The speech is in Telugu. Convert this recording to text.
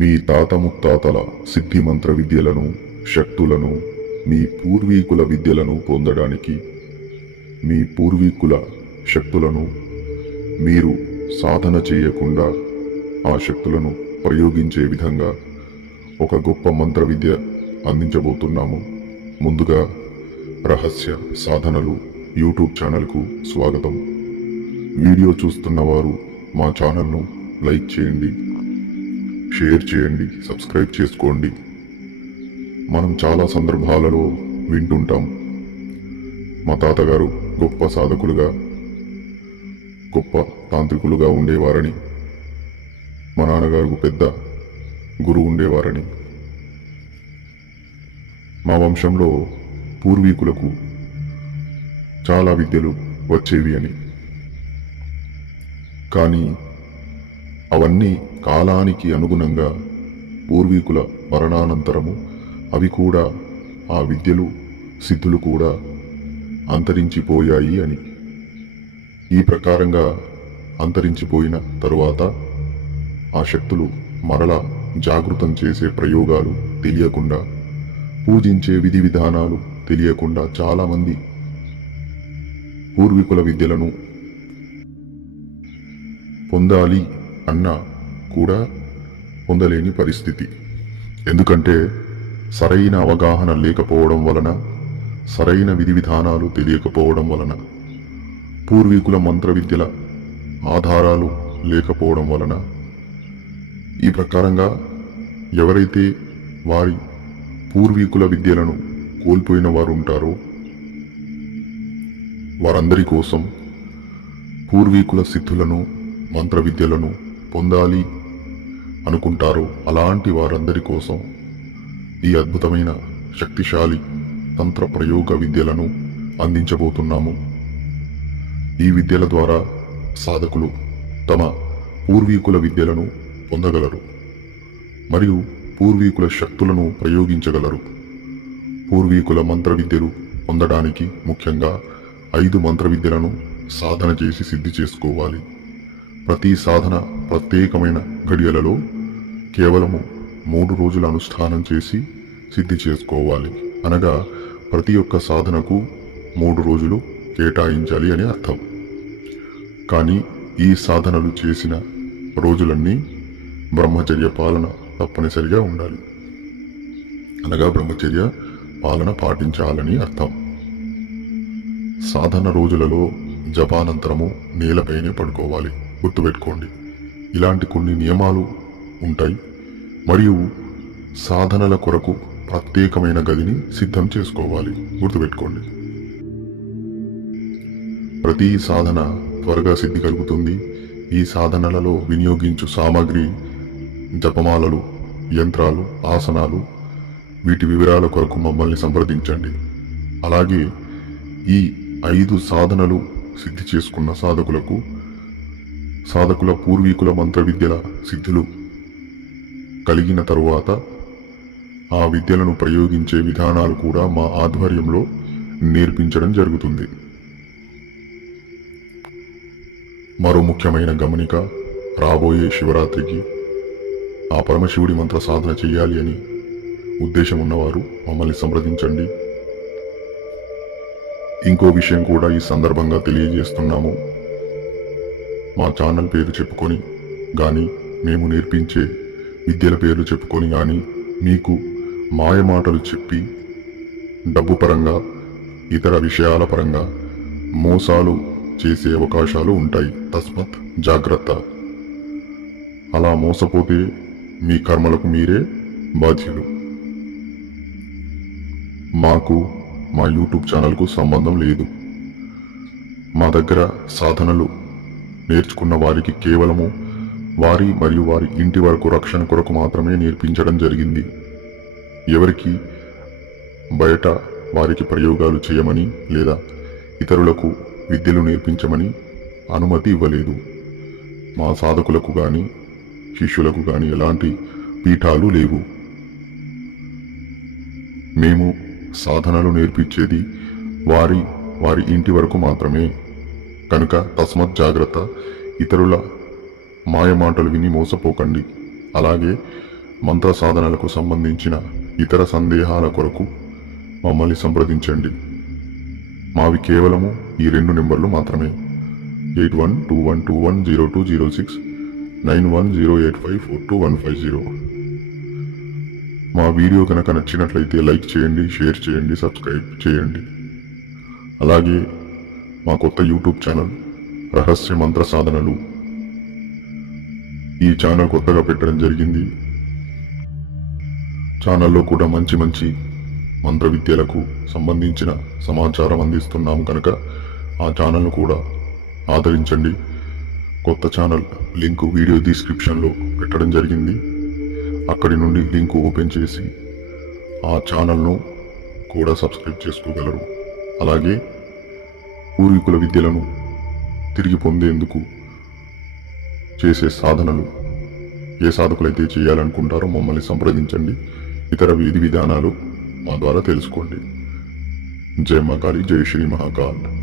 మీ తాత ముత్తాతల సిద్ధి మంత్ర విద్యలను శక్తులను మీ పూర్వీకుల విద్యలను పొందడానికి మీ పూర్వీకుల శక్తులను మీరు సాధన చేయకుండా ఆ శక్తులను ప్రయోగించే విధంగా ఒక గొప్ప మంత్ర విద్య అందించబోతున్నాము. ముందుగా రహస్య సాధనలు యూట్యూబ్ ఛానల్కు స్వాగతం. వీడియో చూస్తున్న వారు మా ఛానల్ను లైక్ చేయండి. షేర్ చేయండి సబ్స్క్రైబ్ చేసుకోండి. మనం చాలా సందర్భాలలో వింటుంటాం. మా తాతగారు గొప్ప సాధకులుగా గొప్ప తాంత్రికులుగా ఉండేవారని మా నాన్నగారు పెద్ద గురువు ఉండేవారని. మా వంశంలో పూర్వీకులకు చాలా విద్యలు వచ్చేవి అని. కానీ అవన్నీ కాలానికి అనుగుణంగా పూర్వీకుల మరణానంతరము అవి కూడా ఆ విద్యలు సిద్ధులు కూడా అంతరించిపోయాయి అని. ఈ ప్రకారంగా అంతరించిపోయిన తరువాత ఆ శక్తులు మరలా జాగృతం చేసే ప్రయోగాలు తెలియకుండా పూజించే విధి విధానాలు తెలియకుండా చాలామంది పూర్వీకుల విద్యలను పొందాలి అన్నా కూడా పొందలేని పరిస్థితి. ఎందుకంటే సరైన అవగాహన లేకపోవడం వలన సరైన విధి విధానాలు తెలియకపోవడం వలన పూర్వీకుల మంత్ర విద్యల ఆధారాలు లేకపోవడం వలన ఈ ప్రకారంగా ఎవరైతే వారి పూర్వీకుల విద్యలను కోల్పోయిన వారు ఉంటారో వారందరి కోసం పూర్వీకుల సిద్ధులను మంత్ర విద్యలను పొందాలి అనుకుంటారో అలాంటి వారందరి కోసం ఈ అద్భుతమైన శక్తిశాలి తంత్ర ప్రయోగ విద్యలను అందించబోతున్నాము. ఈ విద్యల ద్వారా సాధకులు తమ పూర్వీకుల విద్యలను పొందగలరు మరియు పూర్వీకుల శక్తులను ప్రయోగించగలరు. పూర్వీకుల మంత్ర విద్యలు పొందడానికి ముఖ్యంగా ఐదు మంత్ర విద్యలను సాధన చేసి సిద్ధి చేసుకోవాలి. ప్రతి సాధన ప్రత్యేకమైన గడియలలో కేవలము మూడు రోజుల అనుష్ఠానం చేసి సిద్ధి చేసుకోవాలి. అనగా ప్రతి ఒక్క సాధనకు మూడు రోజులు కేటాయించాలి అని అర్థం. కానీ ఈ సాధనలు చేసిన రోజులన్నీ బ్రహ్మచర్య పాలన తప్పనిసరిగా ఉండాలి. అనగా బ్రహ్మచర్య పాలన పాటించాలని అర్థం. సాధన రోజులలో జపానంతరము నేలపైనే పడుకోవాలి. గుర్తుపెట్టుకోండి. ఇలాంటి కొన్ని నియమాలు ఉంటాయి. మరియు సాధనల కొరకు ప్రత్యేకమైన గదిని సిద్ధం చేసుకోవాలి. గుర్తుపెట్టుకోండి. ప్రతి సాధన త్వరగా సిద్ధి కలుగుతుంది. ఈ సాధనలలో వినియోగించు సామాగ్రి జపమాలలు యంత్రాలు ఆసనాలు వీటి వివరాల కొరకు మమ్మల్ని సంప్రదించండి. అలాగే ఈ ఐదు సాధనలు సిద్ధి చేసుకున్న సాధకులకు సాధకుల పూర్వీకుల మంత్ర విద్యల సిద్ధులు కలిగిన తరువాత ఆ విద్యలను ప్రయోగించే విధానాలు కూడా మా ఆధ్వర్యంలో నేర్పించడం జరుగుతుంది. మరో ముఖ్యమైన గమనిక రాబోయే శివరాత్రికి ఆ పరమశివుడి మంత్ర సాధన చేయాలి అని ఉద్దేశం ఉన్నవారు మమ్మల్ని సంప్రదించండి. ఇంకో విషయం కూడా ఈ సందర్భంగా తెలియజేస్తున్నాము. మా ఛానల్ పేరు చెప్పుకొని కానీ మేము నేర్పించే విద్యల పేర్లు చెప్పుకొని కానీ మీకు మాయమాటలు చెప్పి డబ్బు పరంగా ఇతర విషయాల పరంగా మోసాలు చేసే అవకాశాలు ఉంటాయి. తస్మత్ జాగ్రత్త. అలా మోసపోతే మీ కర్మలకు మీరే బాధ్యులు. మాకు మా యూట్యూబ్ ఛానల్కు సంబంధం లేదు. మా దగ్గర సాధనలు నేర్చుకున్న వారికి కేవలము వారి మరియు వారి ఇంటి వరకు రక్షణ కొరకు మాత్రమే నేర్పించడం జరిగింది. ఎవరికి బయట వారికి ప్రయోగాలు చేయమని లేదా ఇతరులకు విద్యలు నేర్పించమని అనుమతి ఇవ్వలేదు. మా సాధకులకు కానీ శిష్యులకు కానీ ఎలాంటి పీఠాలు లేవు. మేము సాధనలు నేర్పించేది వారి వారి ఇంటి వరకు మాత్రమే. కనుక తస్మత్ జాగ్రత్త. ఇతరుల మాయమాటలు విని మోసపోకండి. అలాగే మంత్ర సాధనలకు సంబంధించిన ఇతర సందేహాల కొరకు మమ్మల్ని సంప్రదించండి. మావి కేవలము ఈ రెండు నెంబర్లు మాత్రమే. Eight one two one two one zero two zero six nine one zero eight five four two one five zero. మా వీడియో కనుక నచ్చినట్లయితే లైక్ చేయండి షేర్ చేయండి సబ్స్క్రైబ్ చేయండి. అలాగే మా కొత్త యూట్యూబ్ ఛానల్ రహస్య మంత్ర సాధనలు. ఈ ఛానల్ కొత్తగా పెట్టడం జరిగింది. ఛానల్లో కూడా మంచి మంచి మంత్ర విద్యలకు సంబంధించిన సమాచారం అందిస్తున్నాం కనుక ఆ ఛానల్ను కూడా ఆదరించండి. కొత్త ఛానల్ లింక్ వీడియో డిస్క్రిప్షన్లో పెట్టడం జరిగింది. అక్కడి నుండి లింక్ ఓపెన్ చేసి ఆ ఛానల్ను కూడా సబ్స్క్రైబ్ చేసుకోగలరు. అలాగే పూర్వీకుల విద్యలను తిరిగి పొందేందుకు చేసే సాధనలు ఏ సాధకులైతే చేయాలనుకుంటారో మమ్మల్ని సంప్రదించండి. ఇతర విధి విధానాలు మా ద్వారా తెలుసుకోండి. జయ మహాకాళి జయ శ్రీ మహాకాళ్.